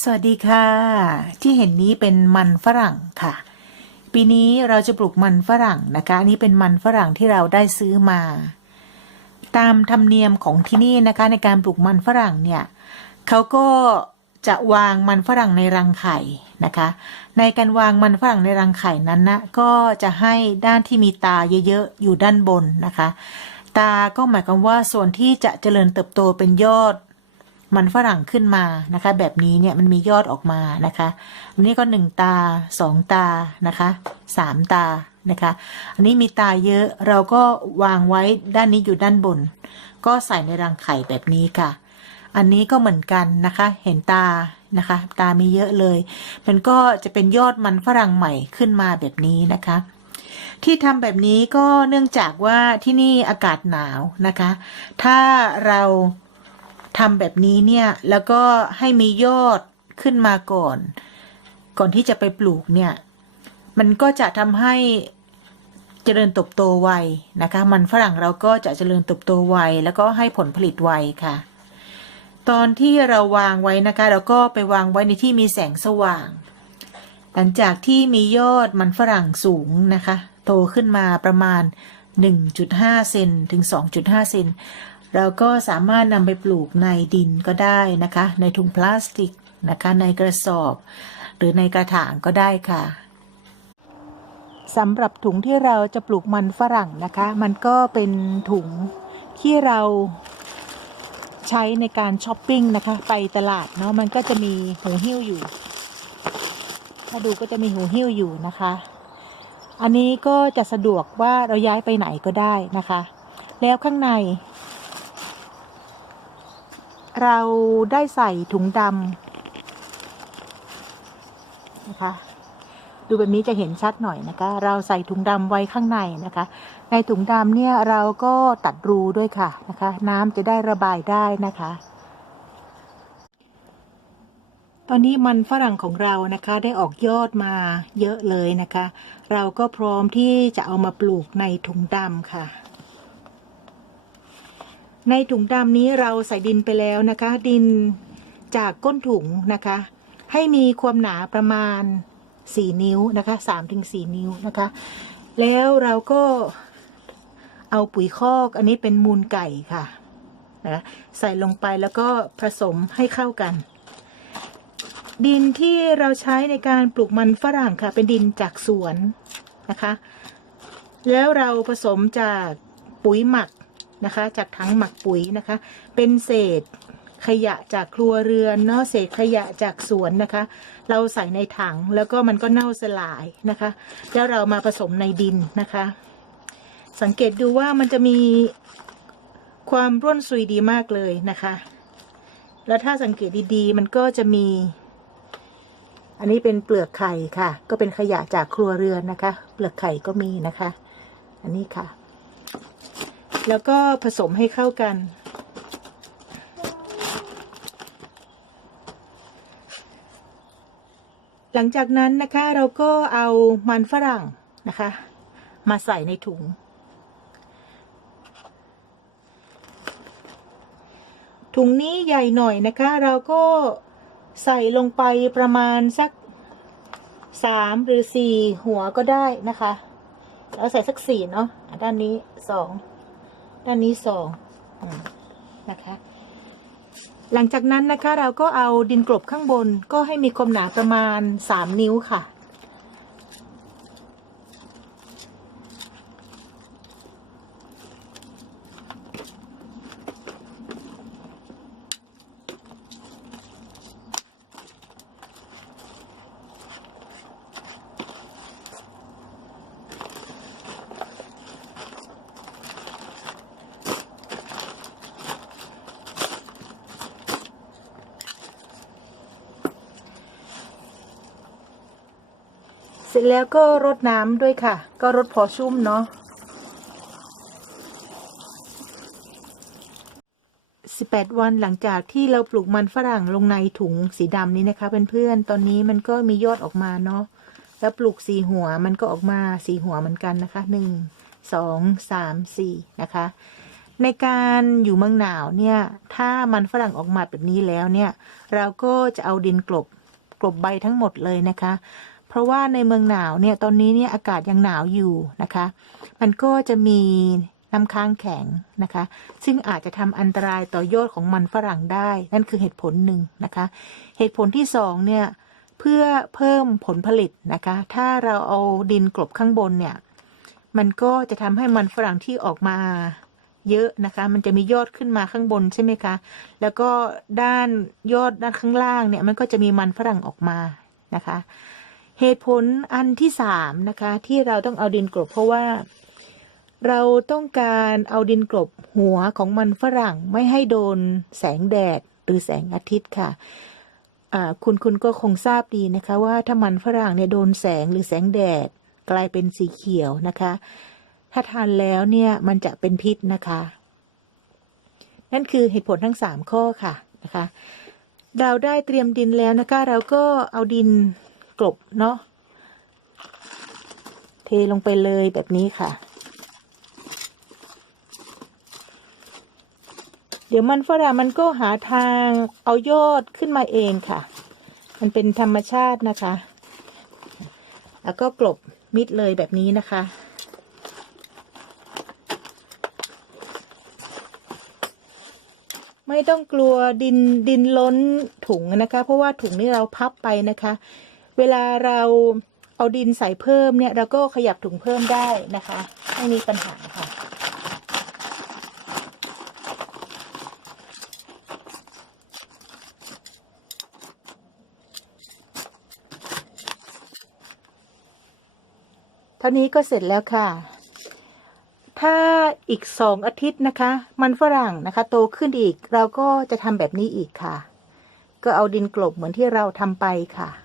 สวัสดีค่ะ ที่เห็นนี้เป็นมันฝรั่งค่ะ ปีนี้เราจะปลูกมันฝรั่งนะคะอันนี้เป็นมันฝรั่งที่เราได้ซื้อมา ตามธรรมเนียมของที่นี่นะคะในการปลูกมันฝรั่งเนี่ยเขาก็จะวางมันฝรั่งในรังไข่นะคะ ในการวางมันฝรั่งในรังไข่นั้นนะก็จะให้ด้านที่มีตาเยอะๆอยู่ด้านบนนะคะ ตาก็หมายความว่าส่วนที่จะเจริญเติบโตเป็นยอด มันฝรั่งขึ้นมานะคะ แบบนี้เนี่ยมันมียอดออกมานะคะอันนี้ก็หนึ่งตาสองตานะคะสามตานะคะ อันนี้มีตาเยอะเราก็วางไว้ด้านนี้อยู่ด้านบน ก็ใส่ในรังไข่แบบนี้ค่ะ อันนี้ก็เหมือนกันนะคะ เห็นตานะคะ ตามีเยอะเลย มันก็จะเป็นยอดมันฝรั่งใหม่ขึ้นมาแบบนี้นะคะที่ทำแบบนี้ก็เนื่องจากว่าที่นี่อากาศหนาวนะคะ ถ้าเรา ทำแบบนี้เนี่ย แล้วก็ให้มียอดขึ้นมาก่อน ก่อนที่จะไปปลูกเนี่ย มันก็จะทำให้เจริญเติบโตไวนะคะ มันฝรั่งเราก็จะเจริญเติบโตไวแล้วก็ให้ผลผลิตไวค่ะ ตอนที่เราวางไว้นะคะ เราก็ไปวางไว้ในที่มีแสงสว่าง หลังจากที่มียอดมันฝรั่งสูงนะคะ โตขึ้นมาประมาณ 1.5 เซนถึง 2.5 เซน เราก็สามารถนำไปปลูกในดินก็ได้นะคะ ในถุงพลาสติกนะคะ ในกระสอบ หรือในกระถางก็ได้ค่ะสำหรับถุงที่เราจะปลูกมันฝรั่งนะคะ มันก็เป็นถุงที่เราใช้ในการช้อปปิ้งนะคะ ไปตลาดเนาะมันก็จะมีหูหิ้วอยู่ ถ้าดูก็จะมีหูหิ้วอยู่นะคะ อันนี้ก็จะสะดวกว่าเราย้ายไปไหนก็ได้นะคะ แล้วข้างใน เราได้ใส่ถุงดำนะคะ ดูแบบนี้จะเห็นชัดหน่อยนะคะ เราใส่ถุงดำไว้ข้างในนะคะ ในถุงดำเนี่ยเราก็ตัดรูด้วยค่ะนะคะ น้ำจะได้ระบายได้นะคะตอนนี้มันฝรั่งของเรานะคะได้ออกยอดมาเยอะเลยนะคะ เราก็พร้อมที่จะเอามาปลูกในถุงดำค่ะ ในถุงดำนี้เราใส่ดินไปแล้วนะคะ ดินจากก้นถุงนะคะ ให้มีความหนาประมาณ 4 นิ้วนะคะ3ถึง4นิ้วนะคะ แล้วเราก็เอาปุ๋ยคอกอันนี้เป็นมูลไก่ค่ะนะใส่ลงไปแล้วก็ผสมให้เข้ากัน ดินที่เราใช้ในการปลูกมันฝรั่งค่ะ เป็นดินจากสวนนะคะ แล้วเราผสมจากปุ๋ยหมัก นะคะ จากถังหมักปุ๋ยนะคะ เป็นเศษขยะจากครัวเรือนเนาะเศษขยะจากสวนนะคะ เราใส่ในถังแล้วก็มันก็เน่าสลายนะคะ แล้วเรามาผสมในดินนะคะ สังเกตดูว่ามันจะมีความร่วนซุยดีมากเลยนะคะ แล้วถ้าสังเกตดีๆ มันก็จะมี อันนี้เป็นเปลือกไข่ค่ะ ก็เป็นขยะจากครัวเรือนนะคะ เปลือกไข่ก็มีนะคะ อันนี้ค่ะ แล้วก็ผสมให้เข้ากัน หลังจากนั้นนะคะเราก็เอามันฝรั่งนะคะ มาใส่ในถุง ถุงนี้ใหญ่หน่อยนะคะ เราก็ใส่ลงไปประมาณสักสามหรือสี่หัวก็ได้นะคะ แล้วใส่สักสี่เนาะอะด้านนี้สอง ด้านนี้สองนะคะ หลังจากนั้นนะคะเราก็เอาดินกลบข้างบนก็ให้มีความหนาประมาณสามนิ้วค่ะ เสร็จแล้วก็รดน้ำด้วยค่ะ ก็รดพอชุ่มเนาะ18 วันหลังจากที่เราปลูกมันฝรั่งลงในถุงสีดำนี้นะคะเพื่อนๆ ตอนนี้มันก็มียอดออกมาเนาะ แล้วปลูกสีหัวมันก็ออกมาสีหัวเหมือนกันนะคะหนึ่งสองสามสี่นะคะ ในการอยู่เมืองหนาวเนี่ย ถ้ามันฝรั่งออกมาแบบนี้แล้วเนี่ย เราก็จะเอาดินกลบกลบใบทั้งหมดเลยนะคะ เพราะว่าในเมืองหนาวเนี่ยตอนนี้เนี่ยอากาศยังหนาวอยู่นะคะ มันก็จะมีน้ำค้างแข็งนะคะ ซึ่งอาจจะทำอันตรายต่อยอดของมันฝรั่งได้ นั่นคือเหตุผลหนึ่งนะคะ เหตุผลที่สองเนี่ยเพื่อเพิ่มผลผลิตนะคะ ถ้าเราเอาดินกลบข้างบนเนี่ย มันก็จะทำให้มันฝรั่งที่ออกมาเยอะนะคะ มันจะมียอดขึ้นมาข้างบนใช่ไหมคะ แล้วก็ด้านยอดด้านข้างล่างเนี่ย มันก็จะมีมันฝรั่งออกมานะคะ เหตุผลอันที่สามนะคะ ที่เราต้องเอาดินกลบเพราะว่า เราต้องการเอาดินกลบหัวของมันฝรั่งไม่ให้โดนแสงแดดหรือแสงอาทิตย์ค่ะคุณคุณก็คงทราบดีนะคะ ว่าถ้ามันฝรั่งเนี่ยโดนแสงหรือแสงแดดกลายเป็นสีเขียวนะคะ ถ้าทานแล้วเนี่ยมันจะเป็นพิษนะคะ นั่นคือเหตุผลทั้งสามข้อค่ะนะคะ เราได้เตรียมดินแล้วนะคะ เราก็เอาดิน ลบเนาะเทลงไปเลยแบบนี้ค่ะ เดี๋ยวมันฝรั่งมันก็หาทางเอายอดขึ้นมาเองค่ะ มันเป็นธรรมชาตินะคะ แล้วก็กลบมิดเลยแบบนี้นะคะไม่ต้องกลัวดินดินล้นถุงนะคะ เพราะว่าถุงนี้เราพับไปนะคะ เวลาเราเอาดินใส่เพิ่มเนี่ยเราก็ขยับถุงเพิ่มได้นะคะ ไม่มีปัญหาค่ะ เท่านี้ก็เสร็จแล้วค่ะ ถ้าอีกสองอาทิตย์นะคะ มันฝรั่งนะคะ โตขึ้นอีกเราก็จะทำแบบนี้อีกค่ะ ก็เอาดินกลบเหมือนที่เราทำไปค่ะ